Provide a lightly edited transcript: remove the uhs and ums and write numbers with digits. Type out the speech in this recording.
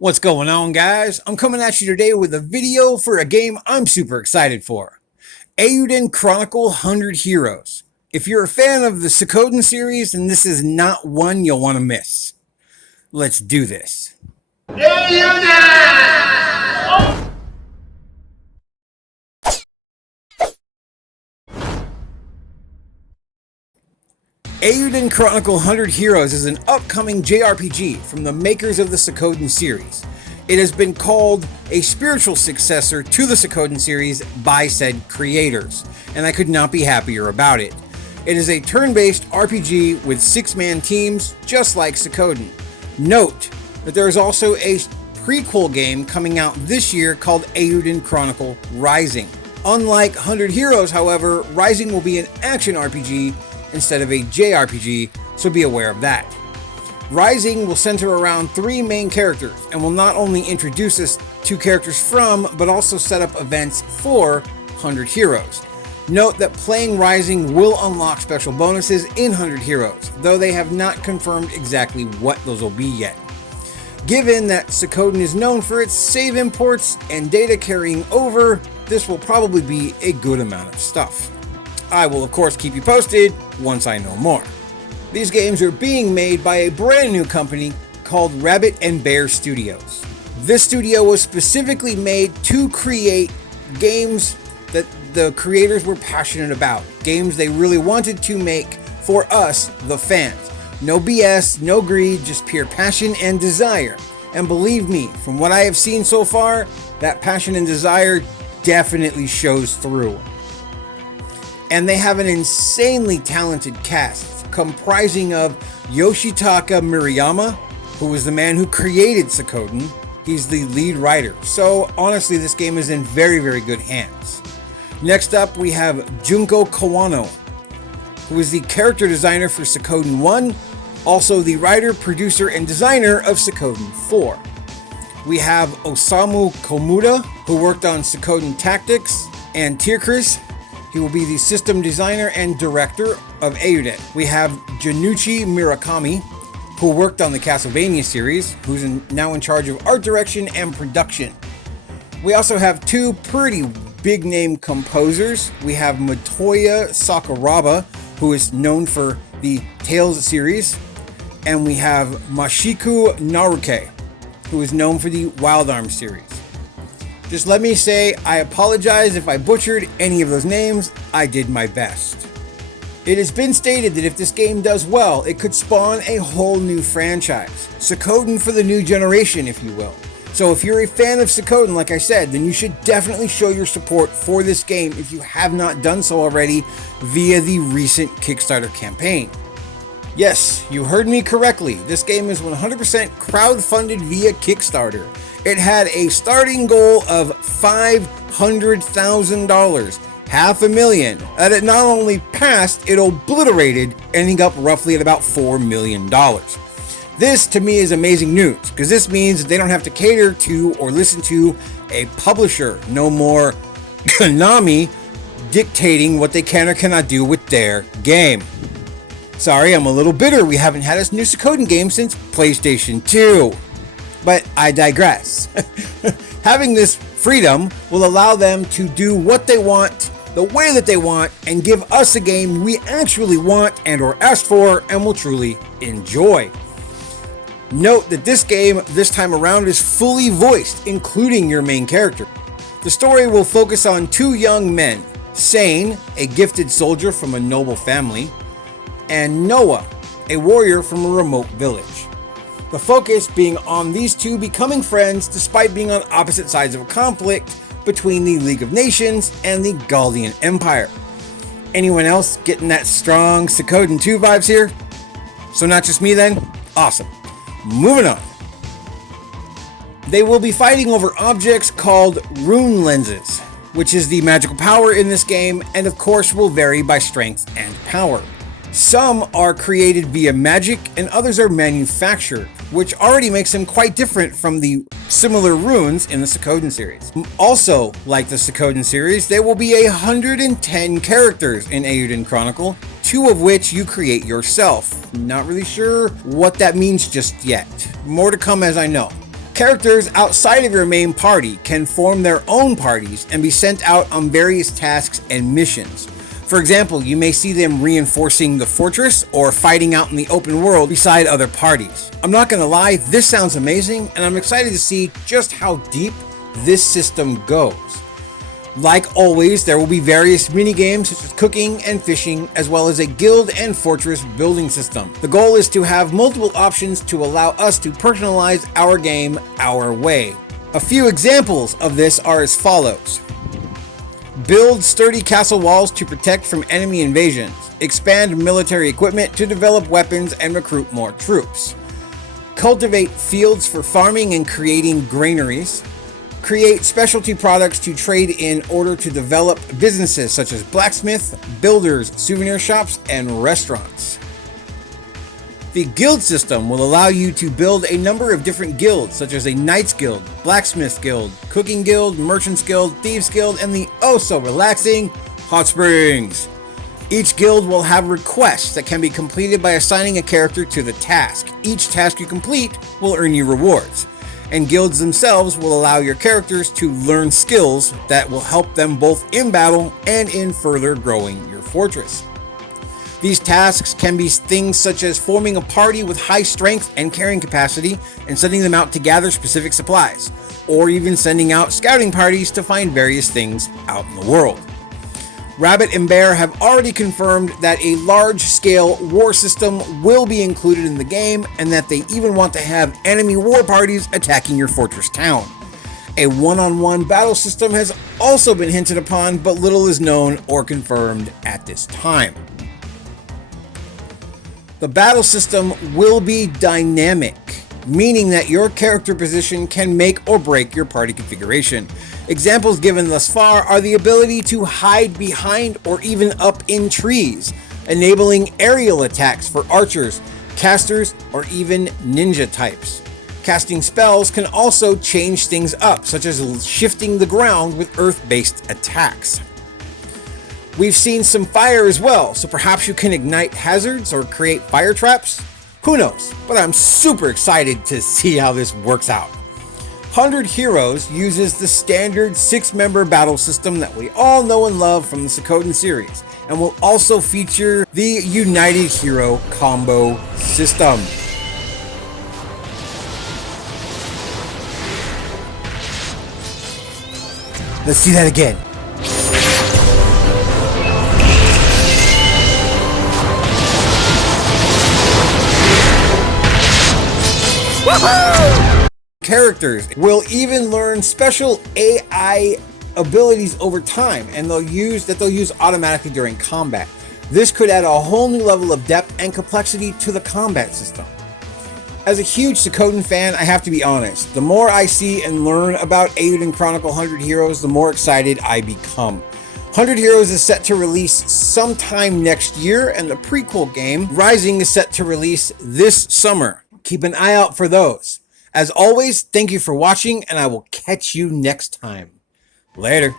What's going on, guys? I'm coming at you today with a video for a game I'm super excited for. Eiyuden Chronicle 100 Heroes. If you're a fan of the Suikoden series, then this is not one you'll want to miss. Let's do this. Eiyuden Chronicle 100 Heroes is an upcoming JRPG from the makers of the Suikoden series. It has been called a spiritual successor to the Suikoden series by said creators, and I could not be happier about it. It is a turn-based RPG with 6-man teams, just like Suikoden. Note that there is also a prequel game coming out this year called Eiyuden Chronicle Rising. Unlike 100 Heroes, however, Rising will be an action RPG instead of a JRPG, so be aware of that. Rising will center around 3 main characters and will not only introduce us to characters from, but also set up events for 100 Heroes. Note that playing Rising will unlock special bonuses in 100 Heroes, though they have not confirmed exactly what those will be yet. Given that Suikoden is known for its save imports and data carrying over, this will probably be a good amount of stuff. I will of course keep you posted once I know more. These games are being made by a brand new company called Rabbit and Bear Studios. This studio was specifically made to create games that the creators were passionate about, games they really wanted to make for us, the fans. No BS, no greed, just pure passion and desire. And believe me, from what I have seen so far, that passion and desire definitely shows through. And they have an insanely talented cast, comprising of Yoshitaka Murayama, who is the man who created Suikoden. He's the lead writer, so honestly this game is in very, very good hands. Next up we have Junko Kawano, who is the character designer for Suikoden 1, also the writer, producer, and designer of Suikoden 4. We have Osamu Komuda, who worked on Suikoden Tactics and Tierkris. He will be the system designer and director of Eiyuden. We have Junichi Murakami, who worked on the Castlevania series, who's now in charge of art direction and production. We also have 2 pretty big name composers. We have Matoya Sakuraba, who is known for the Tales series, and we have Mashiku Naruke, who is known for the Wild Arms series. Just let me say, I apologize if I butchered any of those names. I did my best. It has been stated that if this game does well, it could spawn a whole new franchise. Suikoden for the new generation, if you will. So if you're a fan of Suikoden, like I said, then you should definitely show your support for this game if you have not done so already via the recent Kickstarter campaign. Yes, you heard me correctly. This game is 100% crowdfunded via Kickstarter. It had a starting goal of $500,000, $500,000, that it not only passed, it obliterated, ending up roughly at about $4 million. This to me is amazing news, because this means they don't have to cater to or listen to a publisher. No more Konami dictating what they can or cannot do with their game. Sorry, I'm a little bitter. We haven't had a new Suikoden game since PlayStation 2. But I digress. Having this freedom will allow them to do what they want, the way that they want, and give us a game we actually want and or asked for and will truly enjoy. Note that this game this time around is fully voiced, including your main character. The story will focus on 2 young men, Sane, a gifted soldier from a noble family, and Noah, a warrior from a remote village. The focus being on these 2 becoming friends despite being on opposite sides of a conflict between the League of Nations and the Galdian Empire. Anyone else getting that strong Suikoden 2 vibes here? So not just me then? Awesome. Moving on. They will be fighting over objects called rune-lenses, which is the magical power in this game, and of course will vary by strength and power. Some are created via magic and others are manufactured, which already makes them quite different from the similar runes in the Suikoden series. Also, like the Suikoden series, there will be 110 characters in Eiyuden Chronicle, 2 of which you create yourself. Not really sure what that means just yet. More to come as I know. Characters outside of your main party can form their own parties and be sent out on various tasks and missions. For example, you may see them reinforcing the fortress or fighting out in the open world beside other parties. I'm not gonna lie, this sounds amazing, and I'm excited to see just how deep this system goes. Like always, there will be various minigames such as cooking and fishing, as well as a guild and fortress building system. The goal is to have multiple options to allow us to personalize our game our way. A few examples of this are as follows. Build sturdy castle walls to protect from enemy invasions. Expand military equipment to develop weapons and recruit more troops. Cultivate fields for farming and creating granaries. Create specialty products to trade in order to develop businesses such as blacksmith, builders, souvenir shops, and restaurants. The guild system will allow you to build a number of different guilds such as a Knights Guild, Blacksmith Guild, Cooking Guild, Merchants Guild, Thieves Guild, and the oh-so-relaxing Hot Springs. Each guild will have requests that can be completed by assigning a character to the task. Each task you complete will earn you rewards. And guilds themselves will allow your characters to learn skills that will help them both in battle and in further growing your fortress. These tasks can be things such as forming a party with high strength and carrying capacity and sending them out to gather specific supplies, or even sending out scouting parties to find various things out in the world. Rabbit and Bear have already confirmed that a large-scale war system will be included in the game, and that they even want to have enemy war parties attacking your fortress town. A one-on-one battle system has also been hinted upon, but little is known or confirmed at this time. The battle system will be dynamic, meaning that your character position can make or break your party configuration. Examples given thus far are the ability to hide behind or even up in trees, enabling aerial attacks for archers, casters, or even ninja types. Casting spells can also change things up, such as shifting the ground with earth-based attacks. We've seen some fire as well, so perhaps you can ignite hazards or create fire traps? Who knows, but I'm super excited to see how this works out. 100 Heroes uses the standard 6-member battle system that we all know and love from the Suikoden series, and will also feature the United Hero combo system. Let's see that again. Woohoo! Characters will even learn special AI abilities over time, and they'll use automatically during combat. This could add a whole new level of depth and complexity to the combat system. As a huge Suikoden fan, I have to be honest. The more I see and learn about Eiyuden Chronicle 100 Heroes, the more excited I become. 100 Heroes is set to release sometime next year, and the prequel game, Rising, is set to release this summer. Keep an eye out for those. As always, thank you for watching, and I will catch you next time. Later.